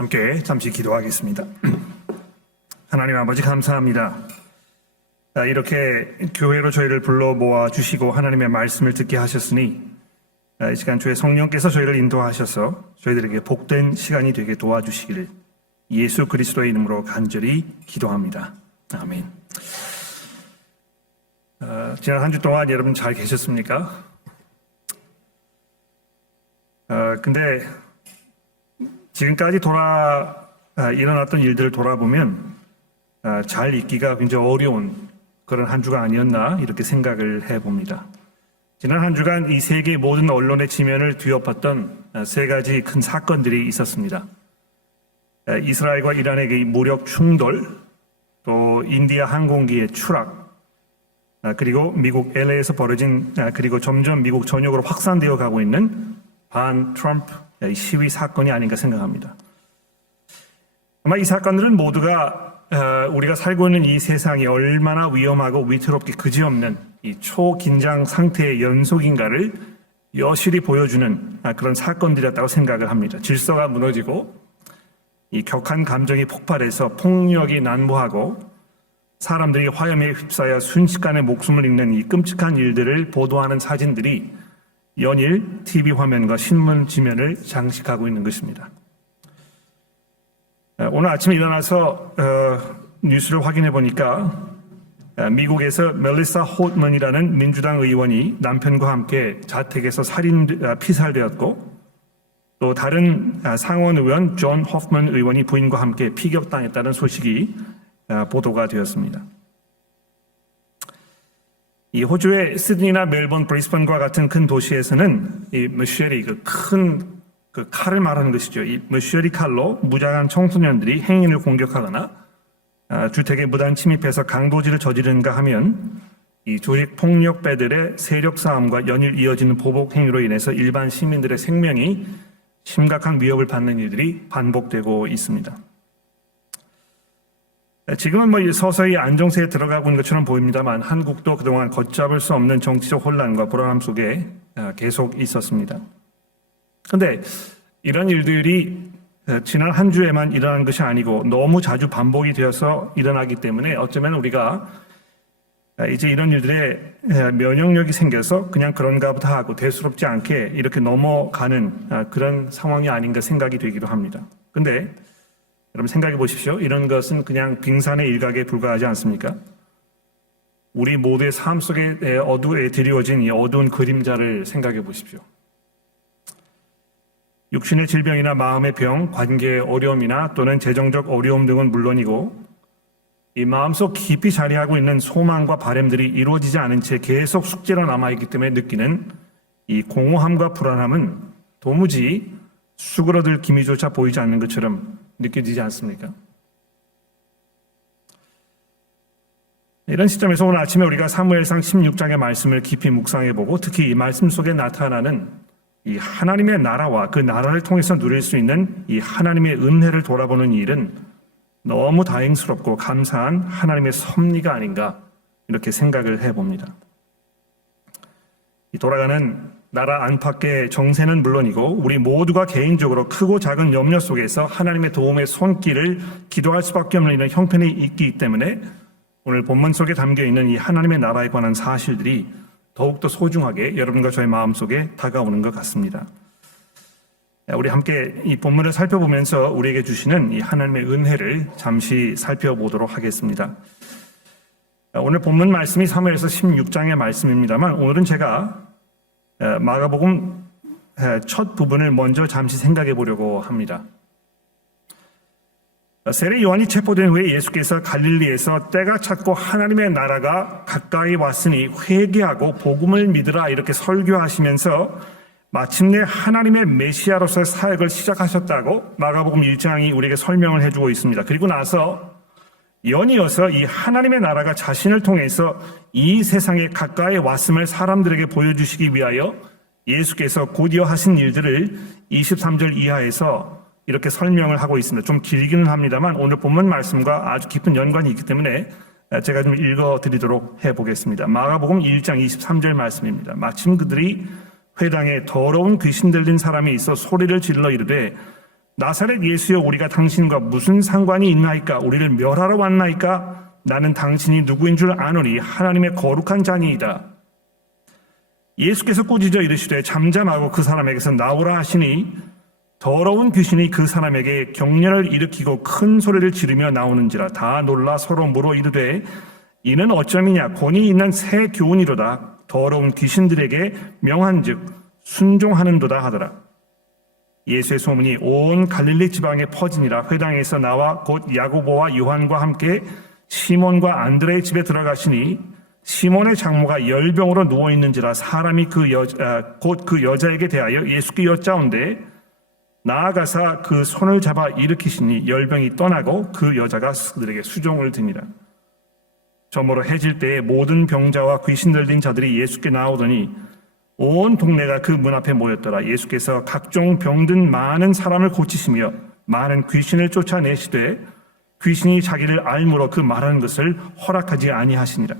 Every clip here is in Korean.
함께 잠시 기도하겠습니다. 하나님 아버지 감사합니다. 이렇게 교회로 저희를 불러 모아주시고 하나님의 말씀을 듣게 하셨으니 이 시간 주의 성령께서 저희를 인도하셔서 저희들에게 복된 시간이 되게 도와주시기를 예수 그리스도의 이름으로 간절히 기도합니다. 아멘. 지난 한 주 동안 여러분 잘 계셨습니까? 근데 지금까지 일어났던 일들을 돌아보면 잘 있기가 굉장히 어려운 그런 한 주가 아니었나 이렇게 생각을 해봅니다. 지난 한 주간 이 세계 모든 언론의 지면을 뒤엎었던 세 가지 큰 사건들이 있었습니다. 이스라엘과 이란의 무력 충돌, 또 인디아 항공기의 추락, 그리고 미국 LA에서 벌어진 그리고 점점 미국 전역으로 확산되어 가고 있는 반 트럼프 시위 사건이 아닌가 생각합니다. 아마 이 사건들은 모두가 우리가 살고 있는 이 세상이 얼마나 위험하고 위태롭게 그지없는 이 초긴장 상태의 연속인가를 여실히 보여주는 그런 사건들이었다고 생각을 합니다. 질서가 무너지고 이 격한 감정이 폭발해서 폭력이 난무하고 사람들이 화염에 휩싸여 순식간에 목숨을 잃는 이 끔찍한 일들을 보도하는 사진들이 연일 TV 화면과 신문 지면을 장식하고 있는 것입니다. 오늘 아침에 일어나서 뉴스를 확인해 보니까 미국에서 멜리사 호트먼이라는 민주당 의원이 남편과 함께 자택에서 피살되었고 또 다른 상원 의원 존 호프먼 의원이 부인과 함께 피격당했다는 소식이 보도가 되었습니다. 이 호주의 시드니나 멜번, 브리스번과 같은 큰 도시에서는 이 머셔리 큰 칼을 말하는 것이죠. 이 머셔리 칼로 무장한 청소년들이 행인을 공격하거나 주택에 무단 침입해서 강도질을 저지르는가 하면 이 조직 폭력배들의 세력 싸움과 연일 이어지는 보복 행위로 인해서 일반 시민들의 생명이 심각한 위협을 받는 일들이 반복되고 있습니다. 지금은 서서히 안정세에 들어가고 있는 것처럼 보입니다만 한국도 그동안 걷잡을 수 없는 정치적 혼란과 불안함 속에 계속 있었습니다. 그런데 이런 일들이 지난 한 주에만 일어난 것이 아니고 너무 자주 반복이 되어서 일어나기 때문에 어쩌면 우리가 이제 이런 일들에 면역력이 생겨서 그냥 그런가 보다 하고 대수롭지 않게 이렇게 넘어가는 그런 상황이 아닌가 생각이 되기도 합니다. 그런데 여러분 생각해 보십시오. 이런 것은 그냥 빙산의 일각에 불과하지 않습니까? 우리 모두의 삶 속에 어두에 드리워진 이 어두운 그림자를 생각해 보십시오. 육신의 질병이나 마음의 병, 관계의 어려움이나 또는 재정적 어려움 등은 물론이고 이 마음속 깊이 자리하고 있는 소망과 바람들이 이루어지지 않은 채 계속 숙제로 남아있기 때문에 느끼는 이 공허함과 불안함은 도무지 수그러들 기미조차 보이지 않는 것처럼 느껴지지 않습니까? 이런 시점에서 오늘 아침에 우리가 사무엘상 16장의 말씀을 깊이 묵상해보고 특히 이 말씀 속에 나타나는 이 하나님의 나라와 그 나라를 통해서 누릴 수 있는 이 하나님의 은혜를 돌아보는 일은 너무 다행스럽고 감사한 하나님의 섭리가 아닌가 이렇게 생각을 해봅니다. 이 돌아가는 나라 안팎의 정세는 물론이고 우리 모두가 개인적으로 크고 작은 염려 속에서 하나님의 도움의 손길을 기도할 수밖에 없는 이런 형편이 있기 때문에 오늘 본문 속에 담겨있는 이 하나님의 나라에 관한 사실들이 더욱더 소중하게 여러분과 저의 마음속에 다가오는 것 같습니다. 우리 함께 이 본문을 살펴보면서 우리에게 주시는 이 하나님의 은혜를 잠시 살펴보도록 하겠습니다. 오늘 본문 말씀이 사무엘서 16장의 말씀입니다만 오늘은 제가 마가복음 첫 부분을 먼저 잠시 생각해 보려고 합니다. 세례 요한이 체포된 후에 예수께서 갈릴리에서 때가 찼고 하나님의 나라가 가까이 왔으니 회개하고 복음을 믿으라 이렇게 설교하시면서 마침내 하나님의 메시아로서의 사역을 시작하셨다고 마가복음 1장이 우리에게 설명을 해주고 있습니다. 그리고 나서 연이어서 이 하나님의 나라가 자신을 통해서 이 세상에 가까이 왔음을 사람들에게 보여주시기 위하여 예수께서 곧이어 하신 일들을 23절 이하에서 이렇게 설명을 하고 있습니다. 좀 길기는 합니다만 오늘 본문 말씀과 아주 깊은 연관이 있기 때문에 제가 좀 읽어드리도록 해보겠습니다. 마가복음 1장 23절 말씀입니다. 마침 그들이 회당에 더러운 귀신 들린 사람이 있어 소리를 질러 이르되 나사렛 예수여 우리가 당신과 무슨 상관이 있나이까? 우리를 멸하러 왔나이까? 나는 당신이 누구인 줄 아노니 하나님의 거룩한 자니이다. 예수께서 꾸짖어 이르시되 잠잠하고 그 사람에게서 나오라 하시니 더러운 귀신이 그 사람에게 경련을 일으키고 큰 소리를 지르며 나오는지라. 다 놀라 서로 물어 이르되 이는 어쩌미냐? 권위 있는 새 교훈이로다. 더러운 귀신들에게 명한즉 순종하는도다 하더라. 예수의 소문이 온 갈릴리 지방에 퍼지니라. 회당에서 나와 곧 야고보와 요한과 함께 시몬과 안드레의 집에 들어가시니 시몬의 장모가 열병으로 누워 있는지라. 사람이 곧 그 여자에게 대하여 예수께 여짜온데 나아가사 그 손을 잡아 일으키시니 열병이 떠나고 그 여자가 그들에게 수종을 드니라. 저물어 해질 때에 모든 병자와 귀신 들린 자들이 예수께 나오더니 온 동네가 그 문 앞에 모였더라. 예수께서 각종 병든 많은 사람을 고치시며 많은 귀신을 쫓아내시되 귀신이 자기를 알므로 그 말하는 것을 허락하지 아니하시니라.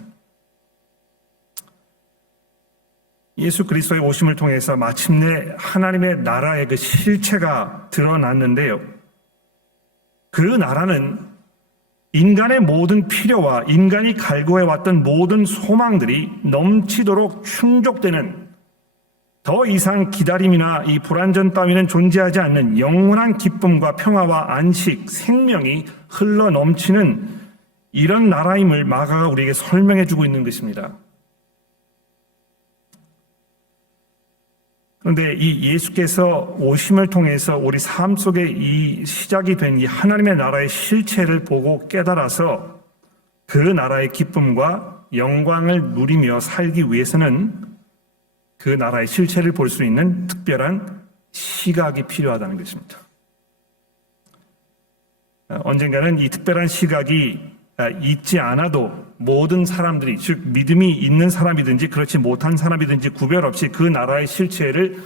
예수 그리스도의 오심을 통해서 마침내 하나님의 나라의 그 실체가 드러났는데요. 그 나라는 인간의 모든 필요와 인간이 갈구해왔던 모든 소망들이 넘치도록 충족되는, 더 이상 기다림이나 이 불완전 따위는 존재하지 않는 영원한 기쁨과 평화와 안식, 생명이 흘러 넘치는 이런 나라임을 마가가 우리에게 설명해 주고 있는 것입니다. 그런데 이 예수께서 오심을 통해서 우리 삶 속에 이 시작이 된 이 하나님의 나라의 실체를 보고 깨달아서 그 나라의 기쁨과 영광을 누리며 살기 위해서는 그 나라의 실체를 볼 수 있는 특별한 시각이 필요하다는 것입니다. 언젠가는 이 특별한 시각이 있지 않아도 모든 사람들이, 즉 믿음이 있는 사람이든지 그렇지 못한 사람이든지 구별 없이 그 나라의 실체를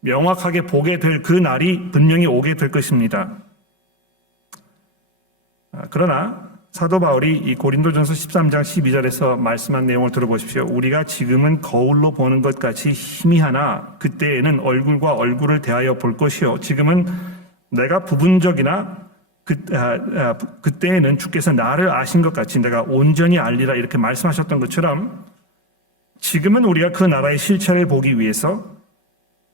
명확하게 보게 될 그 날이 분명히 오게 될 것입니다. 그러나 사도 바울이 이 고린도전서 13장 12절에서 말씀한 내용을 들어보십시오. 우리가 지금은 거울로 보는 것 같이 희미하나 그때에는 얼굴과 얼굴을 대하여 볼 것이요. 지금은 내가 부분적이나 그때에는 주께서 나를 아신 것 같이 내가 온전히 알리라, 이렇게 말씀하셨던 것처럼 지금은 우리가 그 나라의 실체를 보기 위해서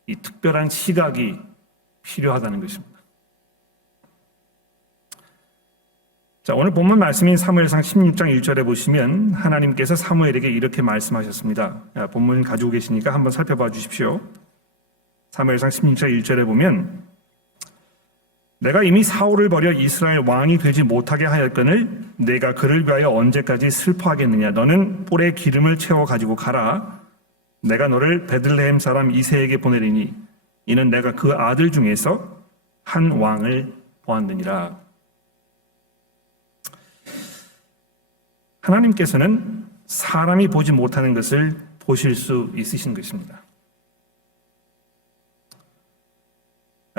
이 특별한 시각이 필요하다는 것입니다. 자, 오늘 본문 말씀인 사무엘상 16장 1절에 보시면 하나님께서 사무엘에게 이렇게 말씀하셨습니다. 본문 가지고 계시니까 한번 살펴봐 주십시오. 사무엘상 16장 1절에 보면 내가 이미 사울을 버려 이스라엘 왕이 되지 못하게 하였거늘 내가 그를 위하여 언제까지 슬퍼하겠느냐. 너는 뿔에 기름을 채워 가지고 가라. 내가 너를 베들레헴 사람 이새에게 보내리니 이는 내가 그 아들 중에서 한 왕을 보았느니라. 하나님께서는 사람이 보지 못하는 것을 보실 수 있으신 것입니다.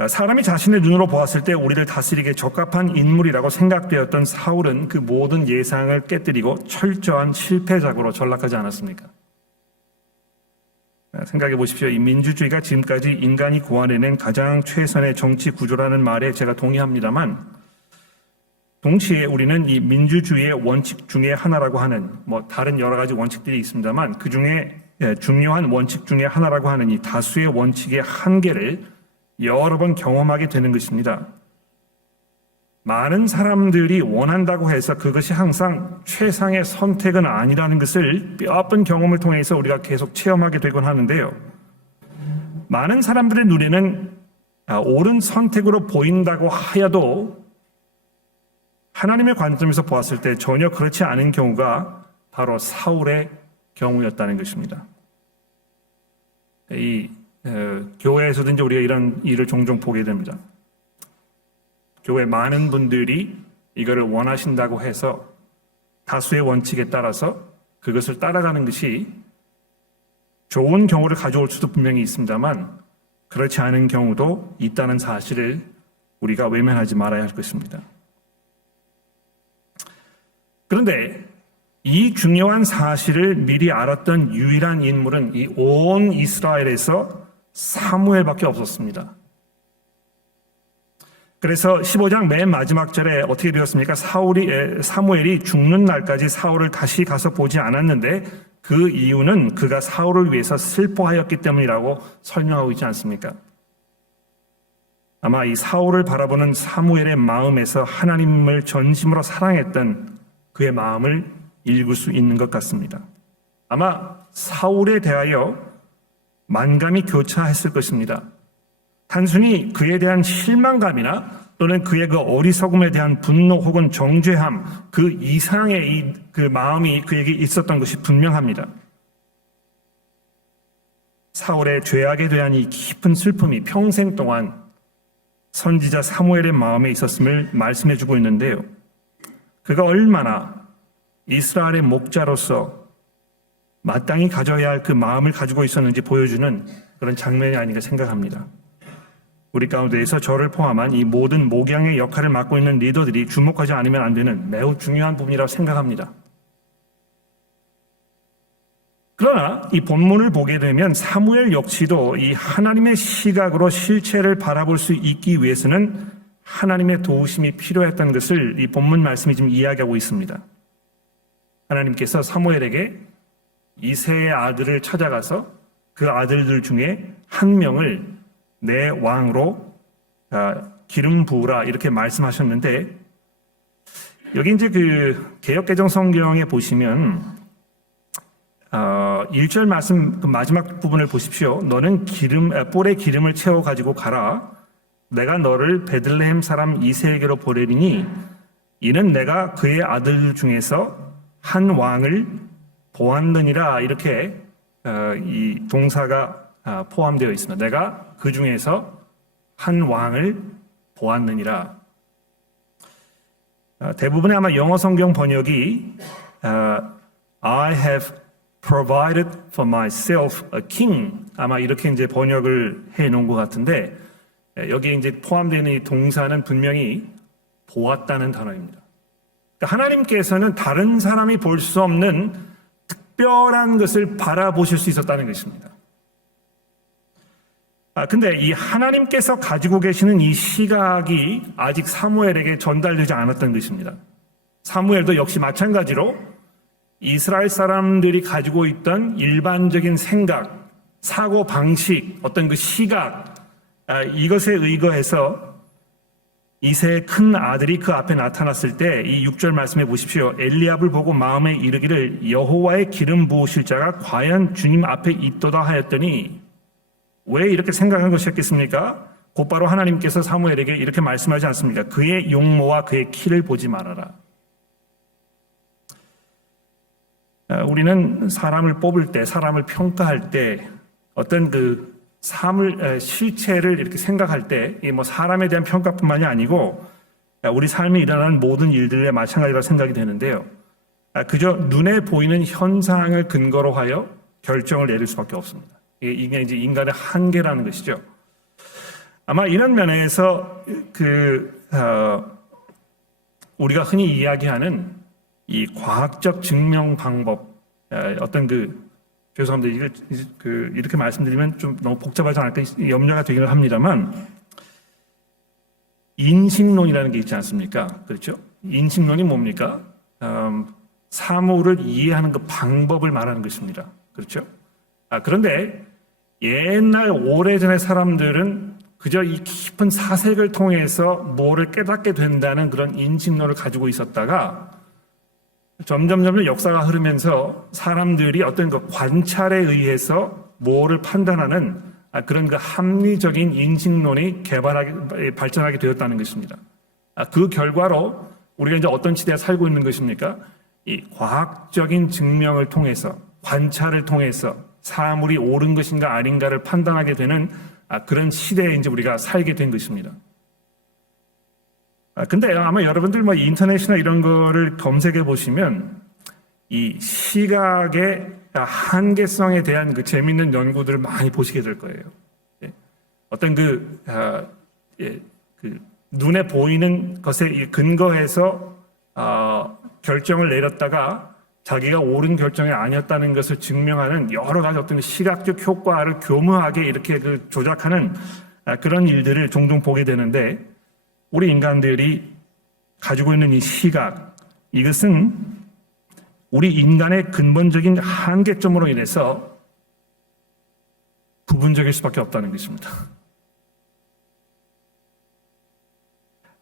사람이 자신의 눈으로 보았을 때 우리를 다스리기에 적합한 인물이라고 생각되었던 사울은 그 모든 예상을 깨뜨리고 철저한 실패작으로 전락하지 않았습니까? 생각해 보십시오. 이 민주주의가 지금까지 인간이 고안해낸 가장 최선의 정치 구조라는 말에 제가 동의합니다만, 동시에 우리는 이 민주주의의 원칙 중에 하나라고 하는, 다른 여러 가지 원칙들이 있습니다만 그 중에 중요한 원칙 중에 하나라고 하는 이 다수의 원칙의 한계를 여러 번 경험하게 되는 것입니다. 많은 사람들이 원한다고 해서 그것이 항상 최상의 선택은 아니라는 것을 몇 번 경험을 통해서 우리가 계속 체험하게 되곤 하는데요. 많은 사람들의 눈에는 옳은 선택으로 보인다고 하여도 하나님의 관점에서 보았을 때 전혀 그렇지 않은 경우가 바로 사울의 경우였다는 것입니다. 교회에서든지 우리가 이런 일을 종종 보게 됩니다. 교회 많은 분들이 이거를 원하신다고 해서 다수의 원칙에 따라서 그것을 따라가는 것이 좋은 경우를 가져올 수도 분명히 있습니다만 그렇지 않은 경우도 있다는 사실을 우리가 외면하지 말아야 할 것입니다. 그런데 이 중요한 사실을 미리 알았던 유일한 인물은 이 온 이스라엘에서 사무엘밖에 없었습니다. 그래서 15장 맨 마지막 절에 어떻게 되었습니까? 사무엘이 죽는 날까지 사울을 다시 가서 보지 않았는데 그 이유는 그가 사울을 위해서 슬퍼하였기 때문이라고 설명하고 있지 않습니까? 아마 이 사울을 바라보는 사무엘의 마음에서 하나님을 전심으로 사랑했던 그의 마음을 읽을 수 있는 것 같습니다. 아마 사울에 대하여 만감이 교차했을 것입니다. 단순히 그에 대한 실망감이나 또는 그의 그 어리석음에 대한 분노 혹은 정죄함, 그 이상의 그 마음이 그에게 있었던 것이 분명합니다. 사울의 죄악에 대한 이 깊은 슬픔이 평생 동안 선지자 사무엘의 마음에 있었음을 말씀해주고 있는데요. 그가 얼마나 이스라엘의 목자로서 마땅히 가져야 할 그 마음을 가지고 있었는지 보여주는 그런 장면이 아닌가 생각합니다. 우리 가운데에서 저를 포함한 이 모든 목양의 역할을 맡고 있는 리더들이 주목하지 않으면 안 되는 매우 중요한 부분이라고 생각합니다. 그러나 이 본문을 보게 되면 사무엘 역시도 이 하나님의 시각으로 실체를 바라볼 수 있기 위해서는 하나님의 도우심이 필요했던 것을 이 본문 말씀이 지금 이야기하고 있습니다. 하나님께서 사무엘에게 이새의 아들을 찾아가서 그 아들들 중에 한 명을 내 왕으로 기름 부으라 이렇게 말씀하셨는데, 여기 이제 그 개역개정 성경에 보시면 1절 말씀 그 마지막 부분을 보십시오. 너는 뿔에 기름을 채워 가지고 가라. 내가 너를 베들레헴 사람 이새에게로 보내리니 이는 내가 그의 아들 중에서 한 왕을 보았느니라. 이렇게 이 동사가 포함되어 있습니다. 내가 그 중에서 한 왕을 보았느니라. 대부분의 아마 영어 성경 번역이 I have provided for myself a king, 아마 이렇게 이제 번역을 해 놓은 것 같은데, 여기에 이제 포함되는 이 동사는 분명히 보았다는 단어입니다. 그러니까 하나님께서는 다른 사람이 볼 수 없는 특별한 것을 바라보실 수 있었다는 것입니다. 근데 이 하나님께서 가지고 계시는 이 시각이 아직 사무엘에게 전달되지 않았던 것입니다. 사무엘도 역시 마찬가지로 이스라엘 사람들이 가지고 있던 일반적인 생각, 사고 방식, 어떤 그 시각, 이것에 의거해서 이새의 큰 아들이 그 앞에 나타났을 때 이 6절 말씀해 보십시오. 엘리압을 보고 마음에 이르기를 여호와의 기름 부으실 자가 과연 주님 앞에 있도다 하였더니, 왜 이렇게 생각한 것이었겠습니까? 곧바로 하나님께서 사무엘에게 이렇게 말씀하지 않습니까? 그의 용모와 그의 키를 보지 말아라. 우리는 사람을 뽑을 때, 사람을 평가할 때, 어떤 그 실체를 이렇게 생각할 때, 뭐 사람에 대한 평가뿐만이 아니고 우리 삶에 일어나는 모든 일들에 마찬가지라고 생각이 되는데요. 그저 눈에 보이는 현상을 근거로 하여 결정을 내릴 수밖에 없습니다. 이게 이제 인간의 한계라는 것이죠. 아마 이런 면에서 우리가 흔히 이야기하는 이 과학적 증명 방법, 어떤 죄송합니다. 이렇게 말씀드리면 좀 너무 복잡하지 않을까 염려가 되기는 합니다만, 인식론이라는 게 있지 않습니까? 그렇죠? 인식론이 뭡니까? 사물을 이해하는 그 방법을 말하는 것입니다. 그렇죠? 그런데 옛날 오래전의 사람들은 그저 이 깊은 사색을 통해서 뭐를 깨닫게 된다는 그런 인식론을 가지고 있었다가 점점 역사가 흐르면서 사람들이 어떤 그 관찰에 의해서 뭐를 판단하는 그런 그 합리적인 인식론이 발전하게 되었다는 것입니다. 그 결과로 우리가 이제 어떤 시대에 살고 있는 것입니까? 이 과학적인 증명을 통해서, 관찰을 통해서 사물이 옳은 것인가 아닌가를 판단하게 되는 그런 시대에 이제 우리가 살게 된 것입니다. 근데 아마 여러분들 뭐 인터넷이나 이런 거를 검색해 보시면 이 시각의 한계성에 대한 그 재미있는 연구들을 많이 보시게 될 거예요. 어떤 눈에 보이는 것에 근거해서 결정을 내렸다가 자기가 옳은 결정이 아니었다는 것을 증명하는 여러 가지 어떤 시각적 효과를 교묘하게 이렇게 조작하는 그런 일들을 종종 보게 되는데, 우리 인간들이 가지고 있는 이 시각, 이것은 우리 인간의 근본적인 한계점으로 인해서 부분적일 수밖에 없다는 것입니다.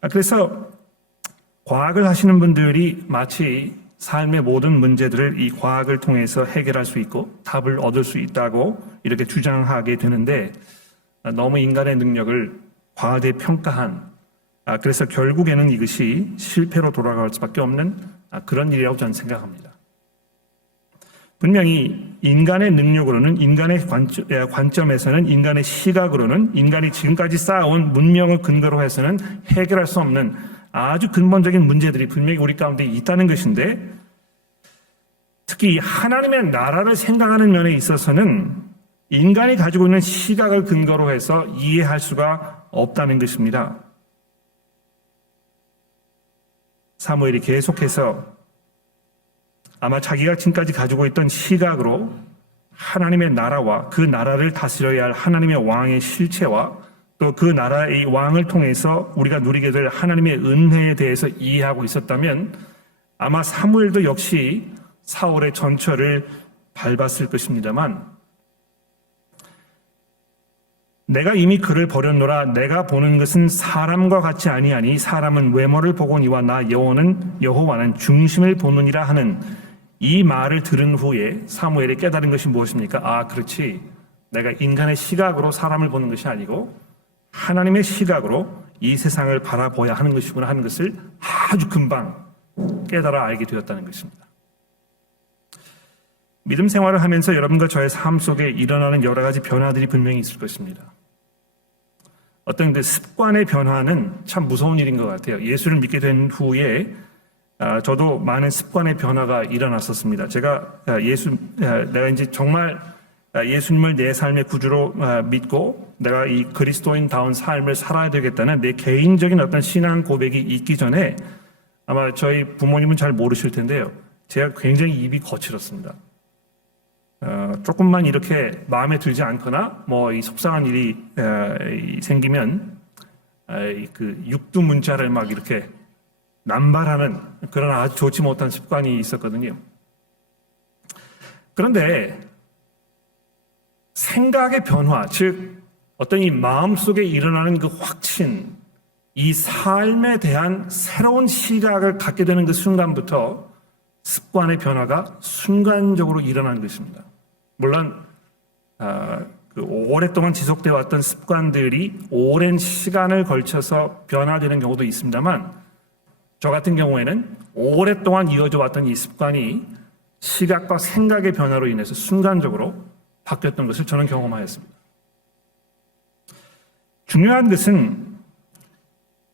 그래서 과학을 하시는 분들이 마치 삶의 모든 문제들을 이 과학을 통해서 해결할 수 있고 답을 얻을 수 있다고 이렇게 주장하게 되는데, 너무 인간의 능력을 과대평가한, 그래서 결국에는 이것이 실패로 돌아갈 수밖에 없는 그런 일이라고 저는 생각합니다. 분명히 인간의 능력으로는, 인간의 관점에서는, 인간의 시각으로는, 인간이 지금까지 쌓아온 문명을 근거로 해서는 해결할 수 없는 아주 근본적인 문제들이 분명히 우리 가운데 있다는 것인데, 특히 하나님의 나라를 생각하는 면에 있어서는 인간이 가지고 있는 시각을 근거로 해서 이해할 수가 없다는 것입니다. 사무엘이 계속해서 아마 자기가 지금까지 가지고 있던 시각으로 하나님의 나라와 그 나라를 다스려야 할 하나님의 왕의 실체와 또 그 나라의 왕을 통해서 우리가 누리게 될 하나님의 은혜에 대해서 이해하고 있었다면, 아마 사무엘도 역시 사울의 전철을 밟았을 것입니다만, 내가 이미 그를 버렸노라. 내가 보는 것은 사람과 같지 아니하니 사람은 외모를 보거니와 나 여호와는 중심을 보느니라 하는 이 말을 들은 후에 사무엘이 깨달은 것이 무엇입니까? 그렇지. 내가 인간의 시각으로 사람을 보는 것이 아니고 하나님의 시각으로 이 세상을 바라보아야 하는 것이구나 하는 것을 아주 금방 깨달아 알게 되었다는 것입니다. 믿음 생활을 하면서 여러분과 저의 삶 속에 일어나는 여러 가지 변화들이 분명히 있을 것입니다. 어떤 그 습관의 변화는 참 무서운 일인 것 같아요. 예수를 믿게 된 후에 저도 많은 습관의 변화가 일어났었습니다. 내가 이제 정말 예수님을 내 삶의 구주로 믿고 내가 이 그리스도인다운 삶을 살아야 되겠다는 내 개인적인 어떤 신앙 고백이 있기 전에, 아마 저희 부모님은 잘 모르실 텐데요, 제가 굉장히 입이 거칠었습니다. 조금만 이렇게 마음에 들지 않거나 이 속상한 일이 생기면 그 육두문자를 막 이렇게 남발하는 그런 아주 좋지 못한 습관이 있었거든요. 그런데 생각의 변화, 즉 어떤 이 마음속에 일어나는 그 확신, 이 삶에 대한 새로운 시각을 갖게 되는 그 순간부터 습관의 변화가 순간적으로 일어나는 것입니다. 물론 그 오랫동안 지속되어 왔던 습관들이 오랜 시간을 걸쳐서 변화되는 경우도 있습니다만, 저 같은 경우에는 오랫동안 이어져 왔던 이 습관이 시각과 생각의 변화로 인해서 순간적으로 바뀌었던 것을 저는 경험하였습니다. 중요한 것은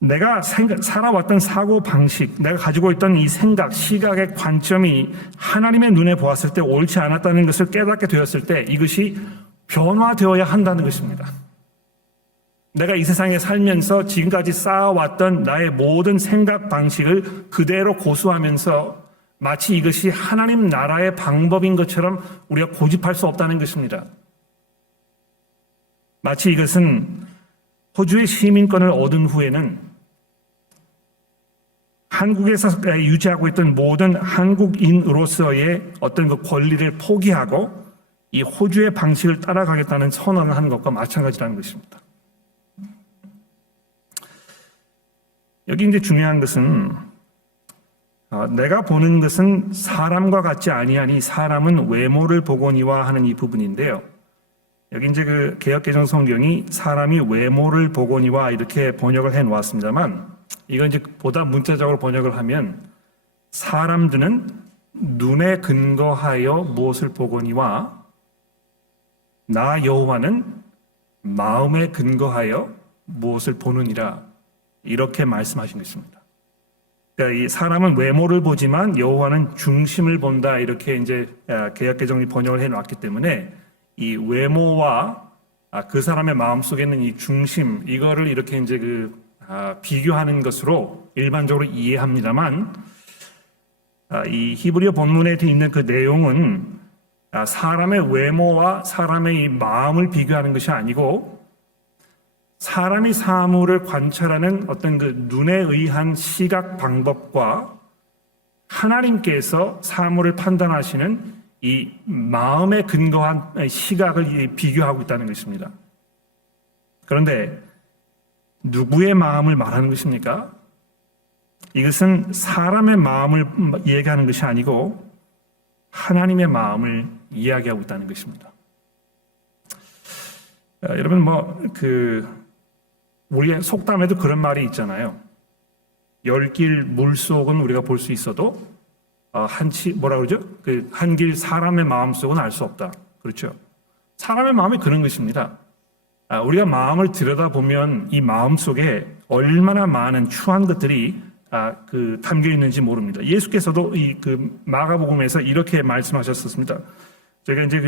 내가 살아왔던 사고 방식, 내가 가지고 있던 이 생각, 시각의 관점이 하나님의 눈에 보았을 때 옳지 않았다는 것을 깨닫게 되었을 때 이것이 변화되어야 한다는 것입니다. 내가 이 세상에 살면서 지금까지 쌓아왔던 나의 모든 생각 방식을 그대로 고수하면서 마치 이것이 하나님 나라의 방법인 것처럼 우리가 고집할 수 없다는 것입니다. 마치 이것은 호주의 시민권을 얻은 후에는 한국에서 유지하고 있던 모든 한국인으로서의 어떤 그 권리를 포기하고 이 호주의 방식을 따라가겠다는 선언을 하는 것과 마찬가지라는 것입니다. 여기 이제 중요한 것은 내가 보는 것은 사람과 같지 아니하니 사람은 외모를 보거니와 하는 이 부분인데요. 여기 이제 그 개역개정 성경이 사람이 외모를 보거니와 이렇게 번역을 해 놓았습니다만, 이건 이제 보다 문자적으로 번역을 하면 사람들은 눈에 근거하여 무엇을 보거니와 나 여호와는 마음에 근거하여 무엇을 보느니라, 이렇게 말씀하신 것입니다. 그러니까 이 사람은 외모를 보지만 여호와는 중심을 본다, 이렇게 이제 개역개정이 번역을 해 놨기 때문에 이 외모와 그 사람의 마음 속에 있는 이 중심, 이거를 이렇게 이제 비교하는 것으로 일반적으로 이해합니다만, 이 히브리어 본문에 있는 그 내용은 사람의 외모와 사람의 이 마음을 비교하는 것이 아니고 사람이 사물을 관찰하는 어떤 그 눈에 의한 시각 방법과 하나님께서 사물을 판단하시는 이 마음에 근거한 시각을 비교하고 있다는 것입니다. 그런데 누구의 마음을 말하는 것입니까? 이것은 사람의 마음을 얘기하는 것이 아니고 하나님의 마음을 이야기하고 있다는 것입니다. 여러분 우리의 속담에도 그런 말이 있잖아요. 열길 물속은 우리가 볼 수 있어도 한길 사람의 마음속은 알 수 없다. 그렇죠? 사람의 마음이 그런 것입니다. 우리가 마음을 들여다보면 이 마음 속에 얼마나 많은 추한 것들이 담겨 있는지 모릅니다. 예수께서도 마가복음에서 이렇게 말씀하셨습니다. 제가 이제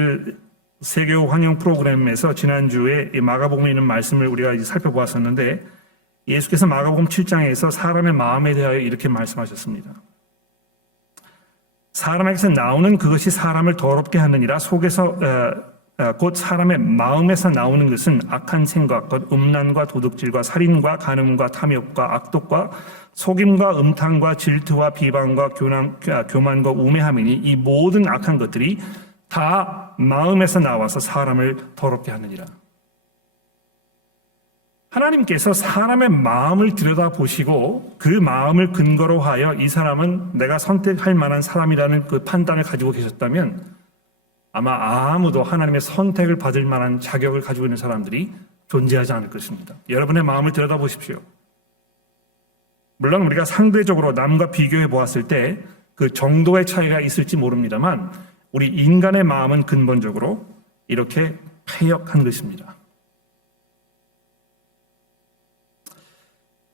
세계호 환영 프로그램에서 지난주에 마가복음에 있는 말씀을 우리가 살펴보았었는데, 예수께서 마가복음 7장에서 사람의 마음에 대하여 이렇게 말씀하셨습니다. 사람에게서 나오는 그것이 사람을 더럽게 하느니라. 속에서 곧 사람의 마음에서 나오는 것은 악한 생각과 음란과 도둑질과 살인과 간음과 탐욕과 악독과 속임과 음탕과 질투와 비방과 교만과 우매함이니 이 모든 악한 것들이 다 마음에서 나와서 사람을 더럽게 하느니라. 하나님께서 사람의 마음을 들여다보시고 그 마음을 근거로 하여 이 사람은 내가 선택할 만한 사람이라는 그 판단을 가지고 계셨다면 아마 아무도 하나님의 선택을 받을 만한 자격을 가지고 있는 사람들이 존재하지 않을 것입니다. 여러분의 마음을 들여다보십시오. 물론 우리가 상대적으로 남과 비교해 보았을 때 그 정도의 차이가 있을지 모릅니다만 우리 인간의 마음은 근본적으로 이렇게 패역한 것입니다.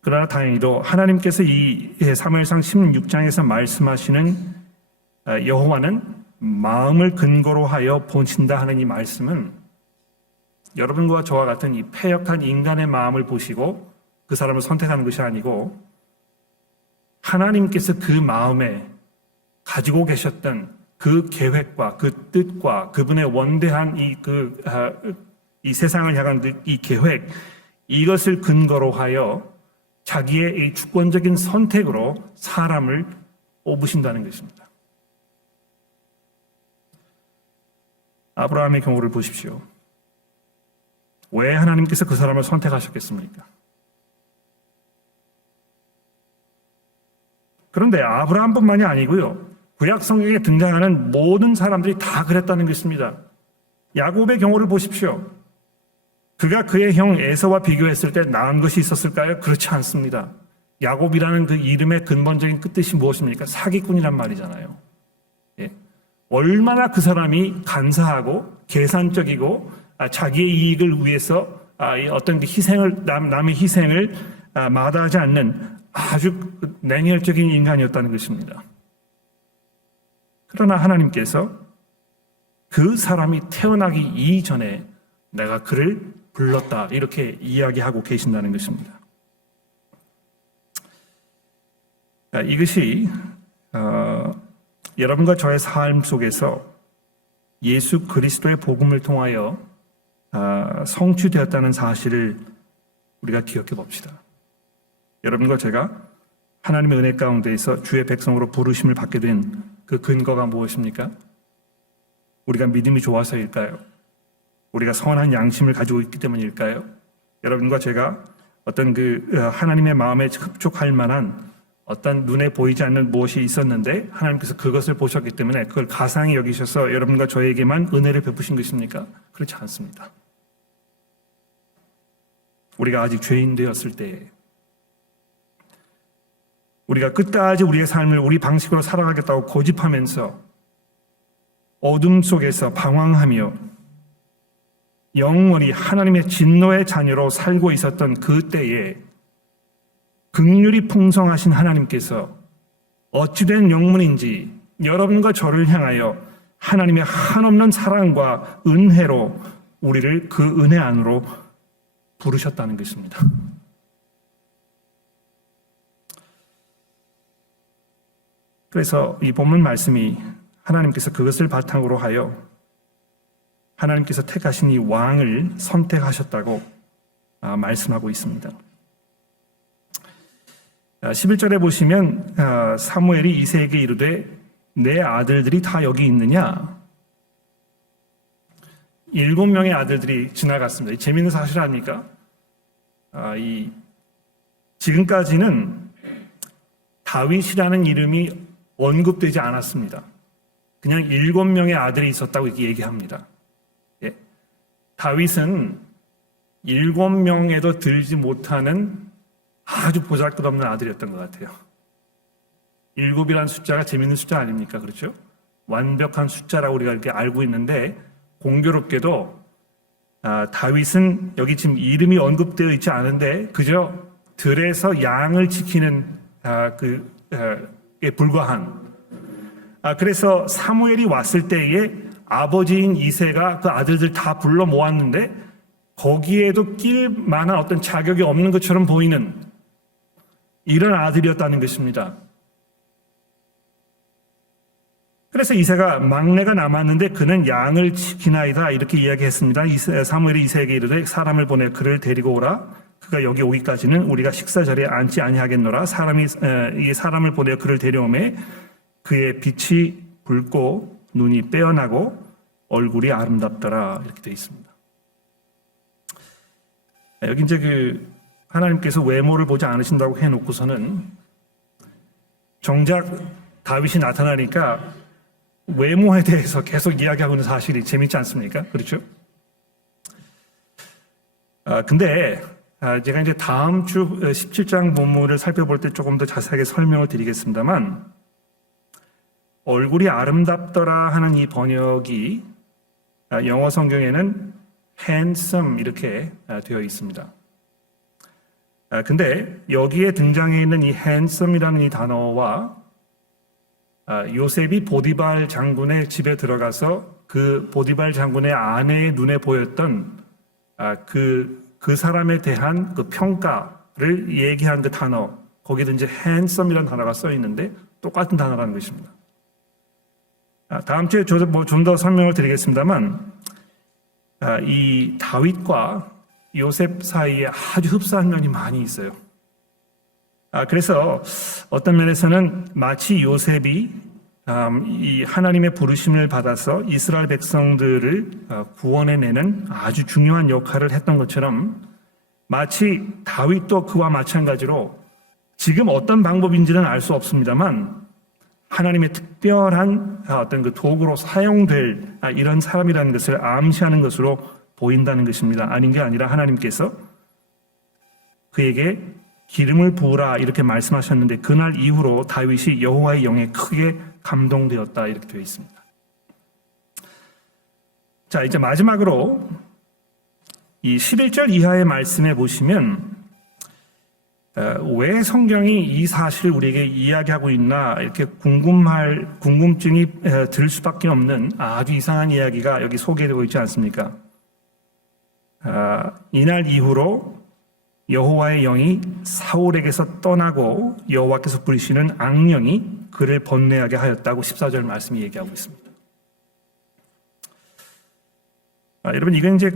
그러나 다행히도 하나님께서 이 사무엘상 16장에서 말씀하시는 여호와는 마음을 근거로 하여 보신다 하는 이 말씀은 여러분과 저와 같은 이 패역한 인간의 마음을 보시고 그 사람을 선택하는 것이 아니고 하나님께서 그 마음에 가지고 계셨던 그 계획과 그 뜻과 그분의 원대한 이 세상을 향한 이 계획, 이것을 근거로 하여 자기의 이 주권적인 선택으로 사람을 뽑으신다는 것입니다. 아브라함의 경우를 보십시오. 왜 하나님께서 그 사람을 선택하셨겠습니까? 그런데 아브라함뿐만이 아니고요, 구약 성경에 등장하는 모든 사람들이 다 그랬다는 것입니다. 야곱의 경우를 보십시오. 그가 그의 형 에서와 비교했을 때 나은 것이 있었을까요? 그렇지 않습니다. 야곱이라는 그 이름의 근본적인 뜻이 무엇입니까? 사기꾼이란 말이잖아요. 예. 얼마나 그 사람이 간사하고 계산적이고 자기의 이익을 위해서 어떤 희생을 남의 희생을 마다하지 않는 아주 냉혈적인 인간이었다는 것입니다. 그러나 하나님께서 그 사람이 태어나기 이전에 내가 그를 불렀다, 이렇게 이야기하고 계신다는 것입니다. 이것이 여러분과 저의 삶 속에서 예수 그리스도의 복음을 통하여 성취되었다는 사실을 우리가 기억해 봅시다. 여러분과 제가 하나님의 은혜 가운데에서 주의 백성으로 부르심을 받게 된 그 근거가 무엇입니까? 우리가 믿음이 좋아서일까요? 우리가 선한 양심을 가지고 있기 때문일까요? 여러분과 제가 어떤 하나님의 마음에 흡족할 만한 어떤 눈에 보이지 않는 무엇이 있었는데 하나님께서 그것을 보셨기 때문에 그걸 가상히 여기셔서 여러분과 저에게만 은혜를 베푸신 것입니까? 그렇지 않습니다. 우리가 아직 죄인 되었을 때, 우리가 끝까지 우리의 삶을 우리 방식으로 살아가겠다고 고집하면서 어둠 속에서 방황하며 영원히 하나님의 진노의 자녀로 살고 있었던 그 때에 긍휼이 풍성하신 하나님께서 어찌된 영문인지 여러분과 저를 향하여 하나님의 한없는 사랑과 은혜로 우리를 그 은혜 안으로 부르셨다는 것입니다. 그래서 이 본문 말씀이 하나님께서 그것을 바탕으로 하여 하나님께서 택하신 이 왕을 선택하셨다고 말씀하고 있습니다. 11절에 보시면 사무엘이 이새에게 이르되 내 아들들이 다 여기 있느냐? 7명의 아들들이 지나갔습니다. 재미있는 사실 아닙니까? 지금까지는 다윗이라는 이름이 언급되지 않았습니다. 그냥 7명의 아들이 있었다고 이렇게 얘기합니다. 예. 다윗은 7명에도 들지 못하는 아주 보잘것없는 아들이었던 것 같아요. 7이라는 숫자가 재밌는 숫자 아닙니까? 그렇죠? 완벽한 숫자라고 우리가 이렇게 알고 있는데 공교롭게도 다윗은 여기 지금 이름이 언급되어 있지 않은데 그저 들에서 양을 지키는 에 불과한 그래서 사무엘이 왔을 때에 아버지인 이새가 그 아들들 다 불러 모았는데 거기에도 낄 만한 어떤 자격이 없는 것처럼 보이는 이런 아들이었다는 것입니다. 그래서 이새가 막내가 남았는데 그는 양을 지키나이다 이렇게 이야기했습니다. 사무엘이 이새에게 이르되 사람을 보내 그를 데리고 오라. 그가 여기 오기까지는 우리가 식사 자리에 앉지 아니하겠노라. 이 사람을 보내 그를 데려오매 그의 빛이 붉고 눈이 빼어나고 얼굴이 아름답더라 이렇게 되어 있습니다. 여기 이제 하나님께서 외모를 보지 않으신다고 해놓고서는 정작 다윗이 나타나니까 외모에 대해서 계속 이야기하고 있는 사실이 재밌지 않습니까? 그렇죠? 근데 제가 이제 다음 주 17장 본문을 살펴볼 때 조금 더 자세하게 설명을 드리겠습니다만 얼굴이 아름답더라 하는 이 번역이 영어 성경에는 handsome 이렇게 되어 있습니다. 근데 여기에 등장해 있는 이 handsome이라는 이 단어와 요셉이 보디발 장군의 집에 들어가서 그 보디발 장군의 아내의 눈에 보였던 그 사람에 대한 그 평가를 얘기한 그 단어, 거기도 이제 handsome이라는 단어가 써 있는데 똑같은 단어라는 것입니다. 다음 주에 좀 더 설명을 드리겠습니다만 이 다윗과 요셉 사이에 아주 흡사한 면이 많이 있어요. 그래서 어떤 면에서는 마치 요셉이 이 하나님의 부르심을 받아서 이스라엘 백성들을 구원해내는 아주 중요한 역할을 했던 것처럼 마치 다윗도 그와 마찬가지로 지금 어떤 방법인지는 알 수 없습니다만 하나님의 특별한 어떤 그 도구로 사용될 이런 사람이라는 것을 암시하는 것으로 보인다는 것입니다. 아닌 게 아니라 하나님께서 그에게 기름을 부으라 이렇게 말씀하셨는데 그날 이후로 다윗이 여호와의 영에 크게 감동되었다 이렇게 되어 있습니다. 자, 이제 마지막으로 이 11절 이하의 말씀에 보시면 왜 성경이 이 사실을 우리에게 이야기하고 있나 이렇게 궁금증이 들 수밖에 없는 아주 이상한 이야기가 여기 소개되고 있지 않습니까? 이날 이후로 여호와의 영이 사울에게서 떠나고 여호와께서 부리시는 악령이 그를 번뇌하게 하였다고 14절 말씀이 얘기하고 있습니다. 여러분 이건 이제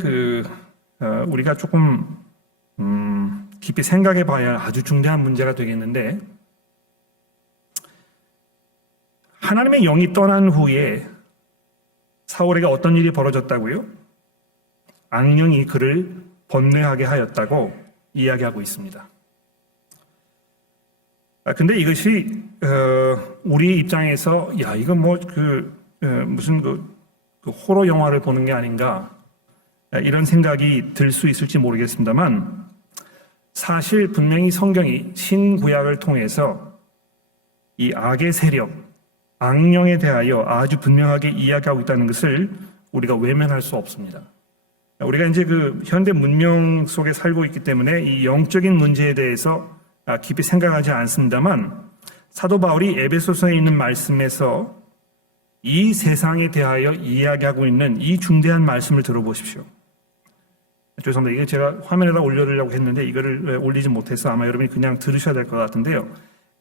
우리가 조금 깊이 생각해 봐야 아주 중대한 문제가 되겠는데 하나님의 영이 떠난 후에 사울에게 어떤 일이 벌어졌다고요? 악령이 그를 번뇌하게 하였다고 이야기하고 있습니다. 근데 이것이 우리 입장에서 야 이건 무슨 호러 영화를 보는 게 아닌가 이런 생각이 들 수 있을지 모르겠습니다만 사실 분명히 성경이 신구약을 통해서 이 악의 세력, 악령에 대하여 아주 분명하게 이야기하고 있다는 것을 우리가 외면할 수 없습니다. 우리가 이제 현대 문명 속에 살고 있기 때문에 이 영적인 문제에 대해서 깊이 생각하지 않습니다만 사도 바울이 에베소서에 있는 말씀에서 이 세상에 대하여 이야기하고 있는 이 중대한 말씀을 들어보십시오. 죄송합니다. 이게 제가 화면에다 올려드리려고 했는데 이거를 올리지 못해서 아마 여러분이 그냥 들으셔야 될 것 같은데요.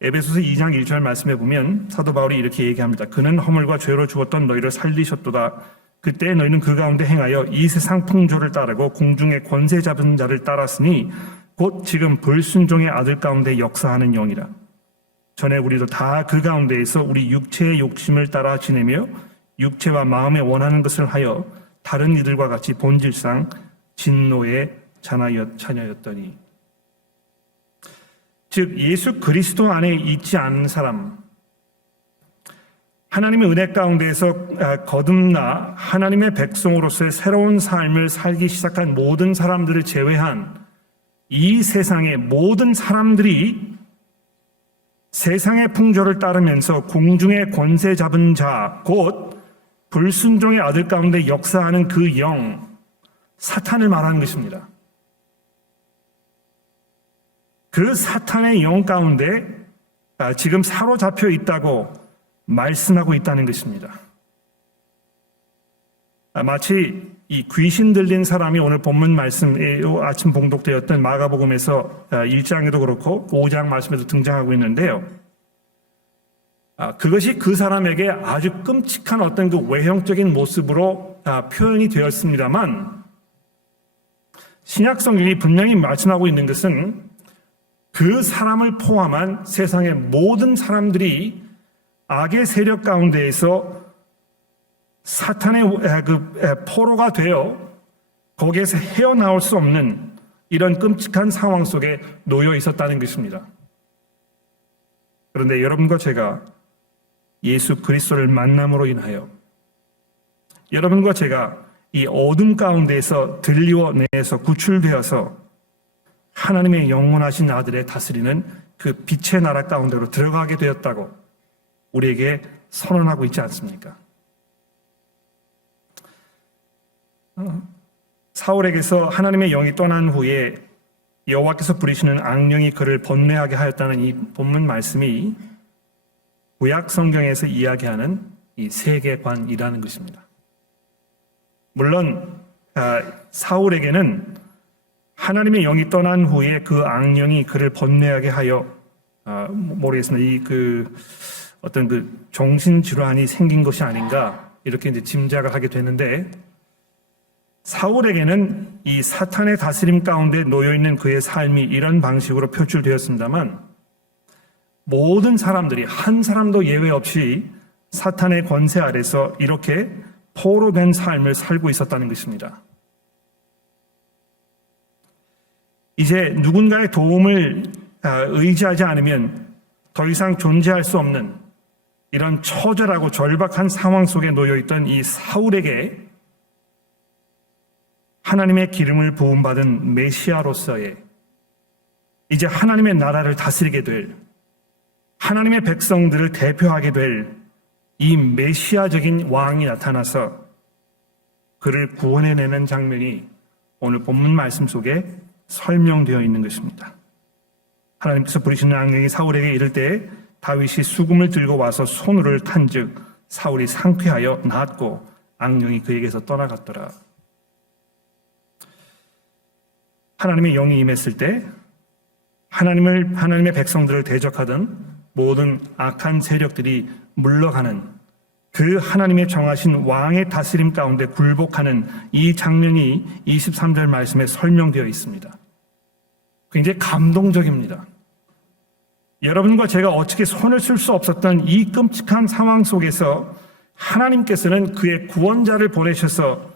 에베소서 2장 1절 말씀에 보면 사도 바울이 이렇게 얘기합니다. 그는 허물과 죄로 죽었던 너희를 살리셨도다. 그때 너희는 그 가운데 행하여 이 세상 풍조를 따르고 공중의 권세 잡은 자를 따랐으니 곧 지금 불순종의 아들 가운데 역사하는 영이라. 전에 우리도 다 그 가운데에서 우리 육체의 욕심을 따라 지내며 육체와 마음에 원하는 것을 하여 다른 이들과 같이 본질상 진노의 자녀였더니. 즉 예수 그리스도 안에 있지 않은 사람, 하나님의 은혜 가운데에서 거듭나 하나님의 백성으로서의 새로운 삶을 살기 시작한 모든 사람들을 제외한 이 세상의 모든 사람들이 세상의 풍조를 따르면서 공중의 권세 잡은 자, 곧 불순종의 아들 가운데 역사하는 그 영, 사탄을 말하는 것입니다. 그 사탄의 영 가운데 지금 사로잡혀 있다고 말씀하고 있다는 것입니다. 마치 이 귀신 들린 사람이 오늘 본문 말씀에 아침 봉독되었던 마가복음에서 1장에도 그렇고 5장 말씀에도 등장하고 있는데요. 그것이 그 사람에게 아주 끔찍한 어떤 그 외형적인 모습으로 표현이 되었습니다만, 신약 성경이 분명히 말씀하고 있는 것은 그 사람을 포함한 세상의 모든 사람들이 악의 세력 가운데에서 사탄의 포로가 되어 거기에서 헤어나올 수 없는 이런 끔찍한 상황 속에 놓여 있었다는 것입니다. 그런데 여러분과 제가 예수 그리스도를 만남으로 인하여 여러분과 제가 이 어둠 가운데에서 들리워내서 구출되어서 하나님의 영원하신 아들의 다스리는 그 빛의 나라 가운데로 들어가게 되었다고 우리에게 선언하고 있지 않습니까? 사울에게서 하나님의 영이 떠난 후에 여호와께서 부리시는 악령이 그를 번뇌하게 하였다는 이 본문 말씀이 구약 성경에서 이야기하는 이 세계관이라는 것입니다. 물론 사울에게는 하나님의 영이 떠난 후에 그 악령이 그를 번뇌하게 하여 모르겠습니다. 어떤 그 정신 질환이 생긴 것이 아닌가 이렇게 이제 짐작을 하게 되는데, 사울에게는 이 사탄의 다스림 가운데 놓여 있는 그의 삶이 이런 방식으로 표출되었습니다만, 모든 사람들이 한 사람도 예외 없이 사탄의 권세 아래서 이렇게 포로된 삶을 살고 있었다는 것입니다. 이제 누군가의 도움을 의지하지 않으면 더 이상 존재할 수 없는 이런 처절하고 절박한 상황 속에 놓여있던 이 사울에게 하나님의 기름을 부음받은 메시아로서의 이제 하나님의 나라를 다스리게 될, 하나님의 백성들을 대표하게 될 이 메시아적인 왕이 나타나서 그를 구원해내는 장면이 오늘 본문 말씀 속에 설명되어 있는 것입니다. 하나님께서 부리시는 악령이 사울에게 이를 때 다윗이 수금을 들고 와서 손으로 탄즉 사울이 상쾌하여 나았고 악령이 그에게서 떠나갔더라. 하나님의 영이 임했을 때 하나님의 백성들을 대적하던 모든 악한 세력들이 물러가는, 그 하나님의 정하신 왕의 다스림 가운데 굴복하는 이 장면이 23절 말씀에 설명되어 있습니다. 굉장히 감동적입니다. 여러분과 제가 어떻게 손을 쓸 수 없었던 이 끔찍한 상황 속에서 하나님께서는 그의 구원자를 보내셔서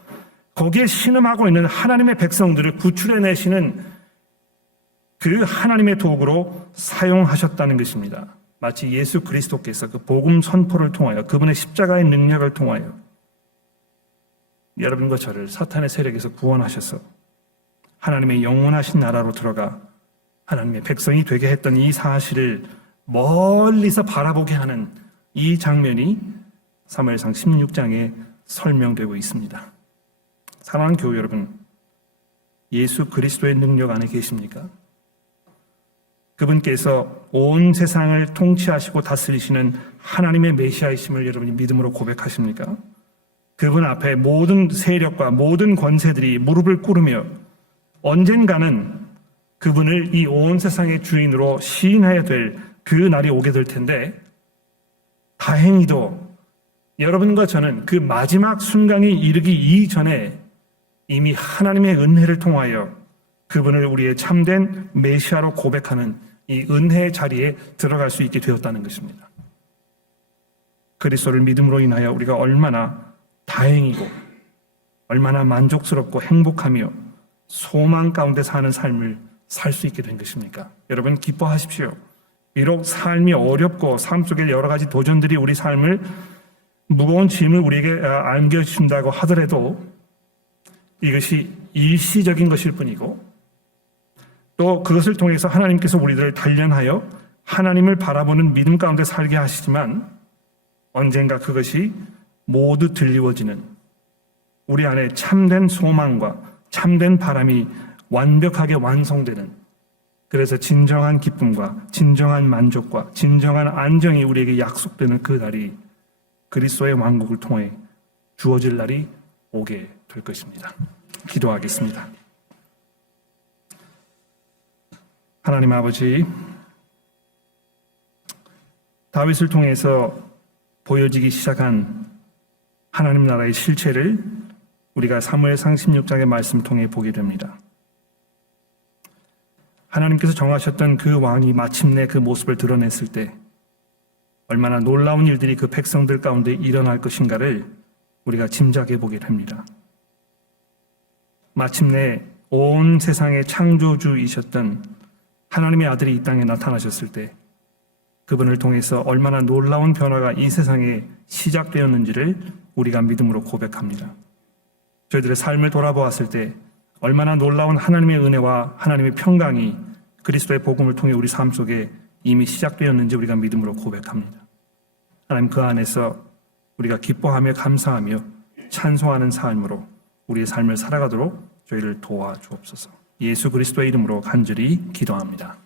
거기에 신음하고 있는 하나님의 백성들을 구출해내시는 그 하나님의 도구로 사용하셨다는 것입니다. 마치 예수 그리스도께서 그 복음 선포를 통하여 그분의 십자가의 능력을 통하여 여러분과 저를 사탄의 세력에서 구원하셔서 하나님의 영원하신 나라로 들어가 하나님의 백성이 되게 했던 이 사실을 멀리서 바라보게 하는 이 장면이 사무엘상 16장에 설명되고 있습니다. 사랑하는 교회 여러분, 예수 그리스도의 능력 안에 계십니까? 그분께서 온 세상을 통치하시고 다스리시는 하나님의 메시아이심을 여러분이 믿음으로 고백하십니까? 그분 앞에 모든 세력과 모든 권세들이 무릎을 꿇으며 언젠가는 그분을 이 온 세상의 주인으로 시인해야 될 그 날이 오게 될 텐데, 다행히도 여러분과 저는 그 마지막 순간이 이르기 이전에 이미 하나님의 은혜를 통하여 그분을 우리의 참된 메시아로 고백하는 이 은혜의 자리에 들어갈 수 있게 되었다는 것입니다. 그리스도를 믿음으로 인하여 우리가 얼마나 다행이고 얼마나 만족스럽고 행복하며 소망 가운데 사는 삶을 살 수 있게 된 것입니까? 여러분 기뻐하십시오. 비록 삶이 어렵고 삶 속에 여러 가지 도전들이 우리 삶을 무거운 짐을 우리에게 안겨준다고 하더라도 이것이 일시적인 것일 뿐이고 또 그것을 통해서 하나님께서 우리들을 단련하여 하나님을 바라보는 믿음 가운데 살게 하시지만 언젠가 그것이 모두 들리워지는 우리 안에 참된 소망과 참된 바람이 완벽하게 완성되는 그래서 진정한 기쁨과 진정한 만족과 진정한 안정이 우리에게 약속되는 그 날이 그리스도의 왕국을 통해 주어질 날이 오게 될 것입니다. 기도하겠습니다. 하나님 아버지, 다윗을 통해서 보여지기 시작한 하나님 나라의 실체를 우리가 사무엘상 16장의 말씀을 통해 보게 됩니다. 하나님께서 정하셨던 그 왕이 마침내 그 모습을 드러냈을 때 얼마나 놀라운 일들이 그 백성들 가운데 일어날 것인가를 우리가 짐작해 보게 됩니다. 마침내 온 세상의 창조주이셨던 하나님의 아들이 이 땅에 나타나셨을 때 그분을 통해서 얼마나 놀라운 변화가 이 세상에 시작되었는지를 우리가 믿음으로 고백합니다. 저희들의 삶을 돌아보았을 때 얼마나 놀라운 하나님의 은혜와 하나님의 평강이 그리스도의 복음을 통해 우리 삶 속에 이미 시작되었는지 우리가 믿음으로 고백합니다. 하나님 그 안에서 우리가 기뻐하며 감사하며 찬송하는 삶으로 우리의 삶을 살아가도록 저희를 도와주옵소서. 예수 그리스도의 이름으로 간절히 기도합니다.